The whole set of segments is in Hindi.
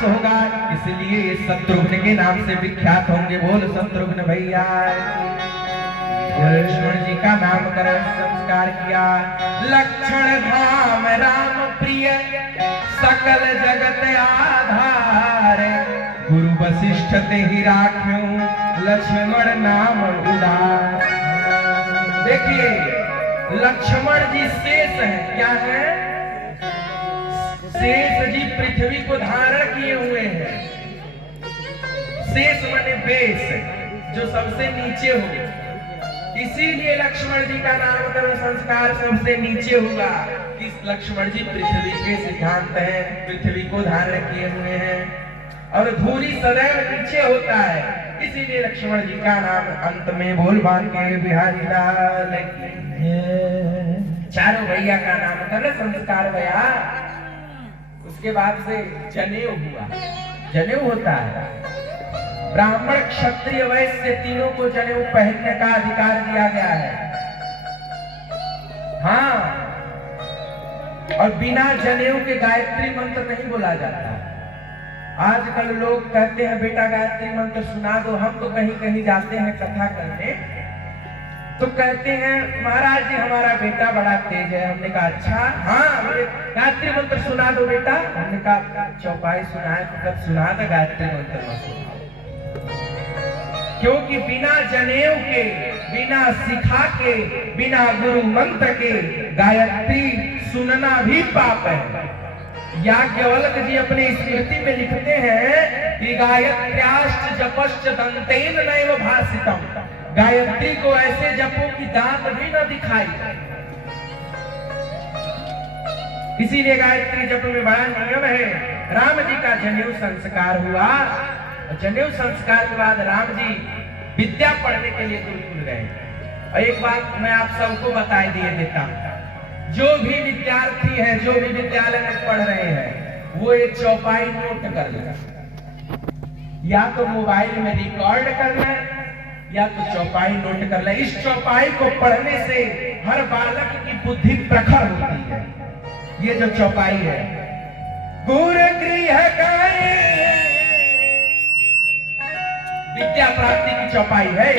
नाश होगा, इसलिए ये शत्रुघ्न के नाम से विख्यात होंगे। बोल शत्रुघ्न भैया। लक्ष्मण जी का नामकरण संस्कार किया। लक्ष्मण धाम राम प्रिय, सकल जगत आधार, गुरु वशिष्ठ ते ही राख्यूं, लक्ष्मण नाम उदार। देखिए लक्ष्मण जी शेष है, क्या है? शेष जी पृथ्वी को धारण किए हुए हैं। शेष माने बेस, जो सबसे नीचे हो, इसीलिए लक्ष्मण जी का नामकरण संस्कार सबसे नीचे हुआ। इस लक्ष्मण जी पृथ्वी के सिद्धांत हैं, पृथ्वी को धारण किए हुए हैं, और धूरी सदैव नीचे होता है, इसीलिए लक्ष्मण जी का नाम अंत में बोल बांके बिहारी लाल की। चारों भैया का नामकरण संस्कार गया। उसके बाद से जनेऊ हुआ। जनेऊ होता है, ब्राह्मण क्षत्रिय वैश्य तीनों को जनेऊ पहनने का अधिकार दिया गया है। हाँ, और बिना जनेऊ के गायत्री मंत्र नहीं बोला जाता। आजकल लोग कहते हैं बेटा गायत्री मंत्र सुना दो। हम तो कहीं कहीं जाते हैं कथा करने, तो कहते हैं महाराज जी हमारा बेटा बड़ा तेज है। हमने कहा अच्छा, हाँ गायत्री मंत्र सुना दो बेटा। हमने कहा चौपाई सुनाए, तो कब सुना था गायत्री मंत्र मत सुनाओ। क्योंकि बिना जनेऊ के, बिना सिखा के, बिना गुरु मंत्र के गायत्री सुनना भी पाप है। याज्ञवल्क जी अपनी स्मृति में लिखते हैं कि गायत्र्याश्च जपश्च दंतेन नैव भासितम्। गायत्री को ऐसे जपो कि दांत भी न दिखाई। इसीलिए गायत्री जप में बड़ा नियम है। राम जी का जनेऊ संस्कार हुआ। जनेऊ संस्कार के बाद राम जी विद्या पढ़ने के लिए गुरुकुल गए। और एक बात मैं आप सबको बता दिए देता हूं, जो भी विद्यार्थी है, जो भी विद्यालय में पढ़ रहे हैं, वो एक चौपाई नोट कर लेगा। या तो मोबाइल में रिकॉर्ड कर ले, या तो चौपाई नोट कर ले। इस चौपाई को पढ़ने से हर बालक की बुद्धि प्रखर होती है। ये जो चौपाई है, गुरु गृह गए, विद्या प्राप्ति की चौपाई है।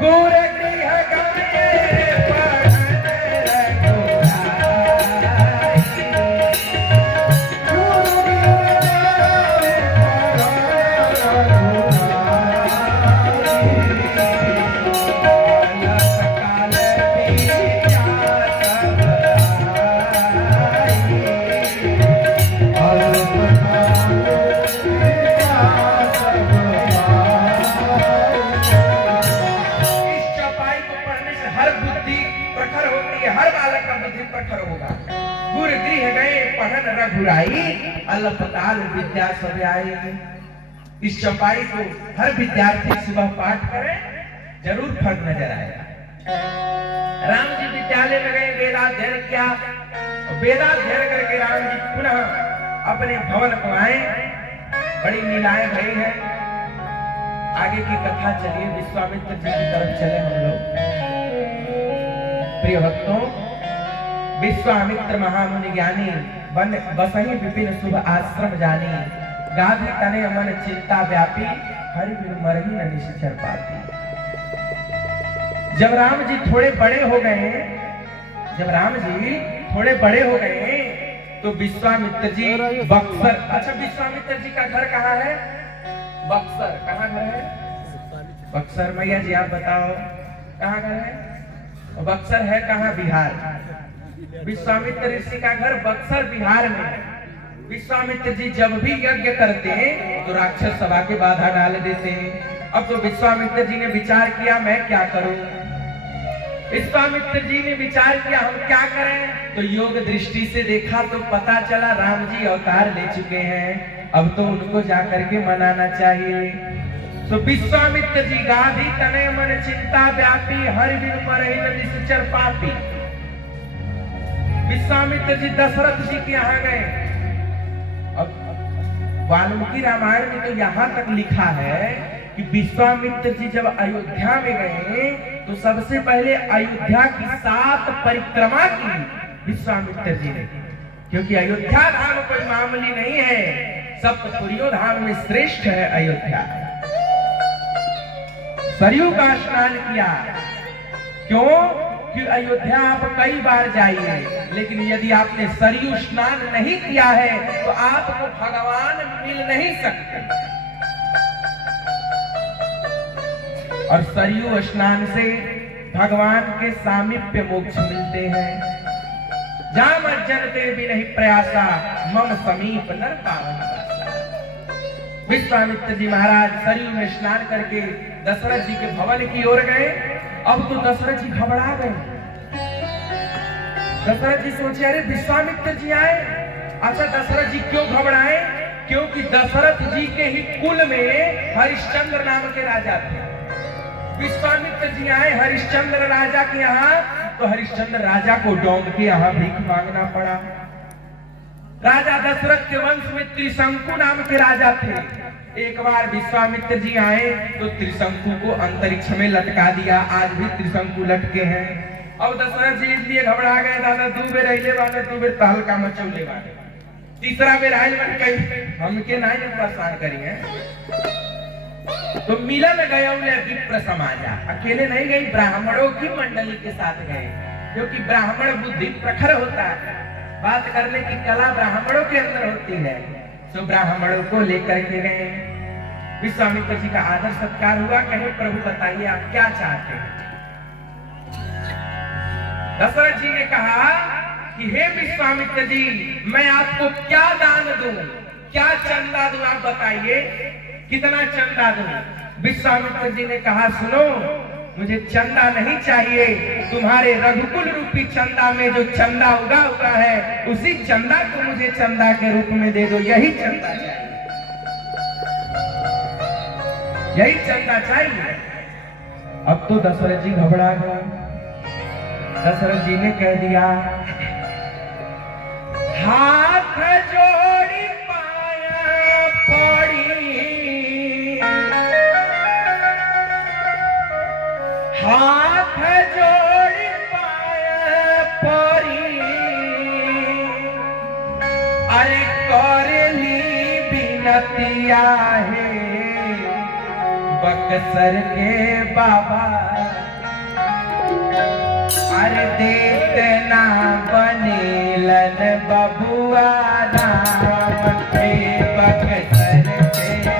गुरु गृह गए अलपताल विद्या सब आई। इस चौपाई को हर विद्यार्थी सुबह पाठ करे, जरूर फल नजर आएगा। राम जी विद्यालय में गए, वेदाध्ययन किया। वेदाध्ययन करके राम जी पुनः अपने भवन को आए। बड़ी लीलाएं भई है। आगे की कथा चलिए, विश्वामित्र जी की तरफ चले हम लोग। प्रिय भक्तों, विश्वामित्र महामुनि ज्ञानी बन बसही विपिन शुभ आश्रम जानी, गाधी तने मन चिंता व्यापी, हरि बिनु मरहि न निश्चर पाती। जब राम जी थोड़े बड़े हो गए, तो विश्वामित्र जी बक्सर, अच्छा विश्वामित्र जी का घर कहाँ है? बक्सर। कहाँ घर है? बक्सर। मैया जी आप बताओ कहाँ घर है? बक्सर है कहाँ? बिहार। विश्वामित्र ऋषि का घर बक्सर बिहार में है। विश्वामित्र जी जब भी यज्ञ करते हैं तो राक्षस सभा के बाधा डाल देते हैं। अब तो विश्वामित्र जी ने विचार किया मैं क्या करूं। विश्वामित्र जी ने विचार किया हम क्या करें। तो योग दृष्टि से देखा तो पता चला राम जी अवतार ले चुके हैं, अब तो उनको जाकर के मनाना चाहिए। तो विश्वामित्र जी गाधी तनय मन चिंता व्यापी, हरि बिनु मरहि न निश्चर पापी। विश्वामित्र जी दशरथ जी के यहाँ गए। अब वाल्मीकि रामायण में तो यहाँ तक लिखा है कि विश्वामित्र जी जब अयोध्या में गए तो सबसे पहले अयोध्या की 7 परिक्रमा की विश्वामित्र जी ने, क्योंकि अयोध्या धाम कोई मामूली नहीं है। सप्तपुरियों धाम में श्रेष्ठ है अयोध्या। सरयू का स्नान किया, क्यों कि अयोध्या आप कई बार जाइए, लेकिन यदि आपने सरयू स्नान नहीं किया है तो आपको भगवान मिल नहीं सकते। और सरयू स्नान से भगवान के सामीप्य मोक्ष मिलते हैं। जाम जनते भी नहीं प्रयासा मम समीप नर पावन। विश्वामित्र जी महाराज सरयू में स्नान करके दशरथ जी के भवन की ओर गए। अब तो दशरथ जी घबरा गए। दशरथ जी सोचे अरे विश्वामित्र जी आए। अच्छा दशरथ जी क्यों घबराए? क्योंकि दशरथ जी के ही कुल में हरिश्चंद्र नाम के राजा थे। विश्वामित्र जी आए हरिश्चंद्र राजा के यहाँ, तो हरिश्चंद्र राजा को डोंग के यहाँ भीख मांगना पड़ा। राजा दशरथ के वंश में त्रिशंकु नाम के राजा थे। एक बार विश्वामित्र जी आए तो त्रिशंकु को अंतरिक्ष में लटका दिया। आज भी त्रिशंकु लटके हैं। अब दशरथ जी इसलिए घबरा गए, दादा दू बेर अइले बाने, दू बेर तहलका मचौले बाने, तीसरा बेर आइल बन गई हमके नहीं परेशान करिए। तो मिलन गए विप्र समाजा, अकेले नहीं गई, ब्राह्मणों की मंडली के साथ गए, क्योंकि ब्राह्मण बुद्धि प्रखर होता है, बात करने की कला ब्राह्मणों के अंदर होती है। तो ब्राह्मणों को लेकर के गए। विश्वामित्र जी का आदर सत्कार हुआ। कहे प्रभु बताइए आप क्या चाहते हैं? दशरथ जी ने कहा कि हे विश्वामित्र जी, मैं आपको क्या दान दूं, क्या चंदा दूं, आप बताइए कितना चंदा दूं? विश्वामित्र जी ने कहा सुनो, मुझे चंदा नहीं चाहिए, तुम्हारे रघुकुल रूपी चंदा में जो चंदा उगा हुआ है उसी चंदा को मुझे चंदा के रूप में दे दो, यही चंदा चाहिए, यही चंदा चाहिए। अब तो दशरथ जी घबरा गए। दशरथ जी ने कह दिया हाथ जोड़ी पाया पड़ी, हाथ जोड़ी पाया पड़ी, अरे करली बिनतिया है बक्सर के बाबा, अरे देतना बनेलन बबुआ नाम के बक्सर के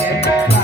के बाबा